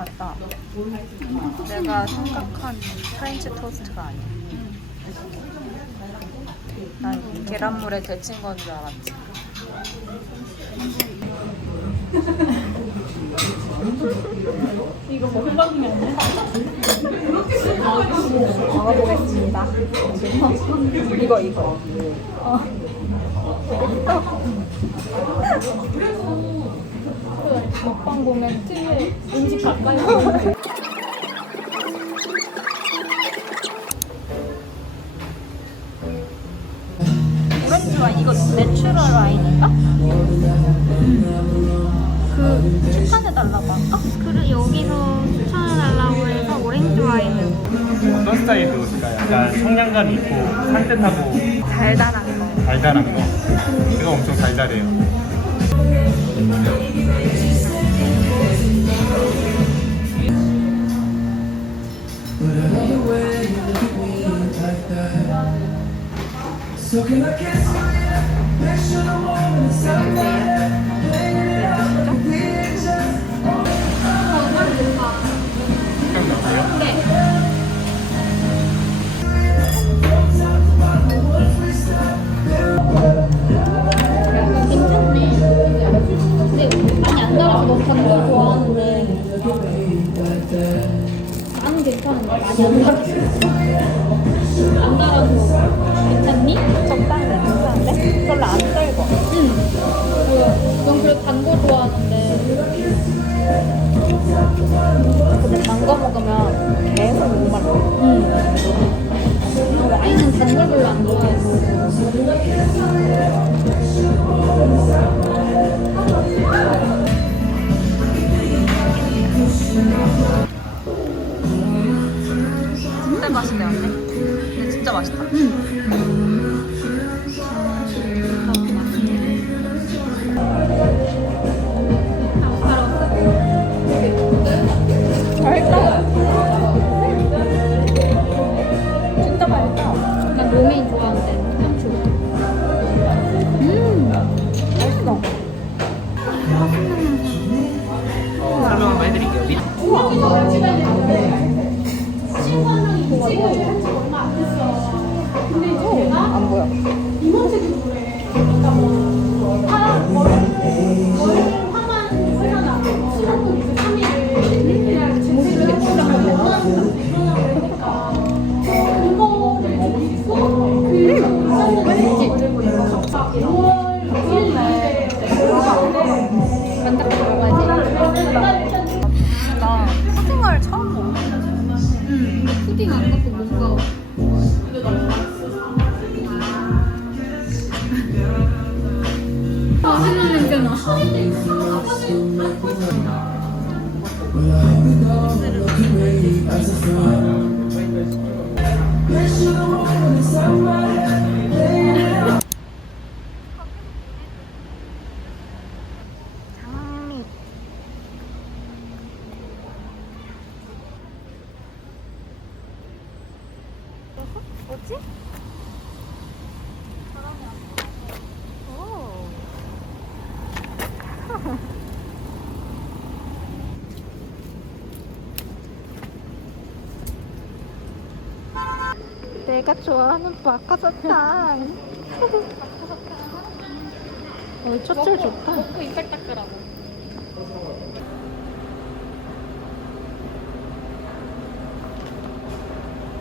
나왔다. 내가 생각한 프렌치 토스트가 아니야. 난 계란물에 데친 건 줄 알았지. 이거 뭐 흘러주면 안 돼? 먹어보겠습니다. 이거 이거. 어. 먹방 보면 TV에 음식 가까이 보면 오렌지 와인 이거 내추럴 와인인가? 그 추천해달라고 할까? 여기서 추천해달라고 해서 오렌지 와인을 어떤 스타일 좋으실까요? 약간 청량감이 있고 산뜻하고 달달한 거. 달달한 거. 이거 엄청 달달해요. So can I kiss you? Make sure the moment is up 생각나세요? 괜찮네. 근데 많이 안 달아서 너무 단걸 좋아하는데 괜찮은데 많이 안 달아서 괜찮니? 적당히 괜찮은데? 별로 안 달고. 응. 그, 넌 그래도 단거 좋아하는데 근데 단 거 먹으면 계속 목말라. 응. 진짜 맛있다. 맛있다. 진짜 맛있다. 난 로메인 좋아하는데 향초 음 맛있어. 설명 한번 해드릴게요. 안 Пожалуйста. 아, 하는 냄새 나. 장미 뭐지? 오. 내가 좋아하는 마카사탕. 어, 첫줄 좋다. 먹고 이빨 닦으라고.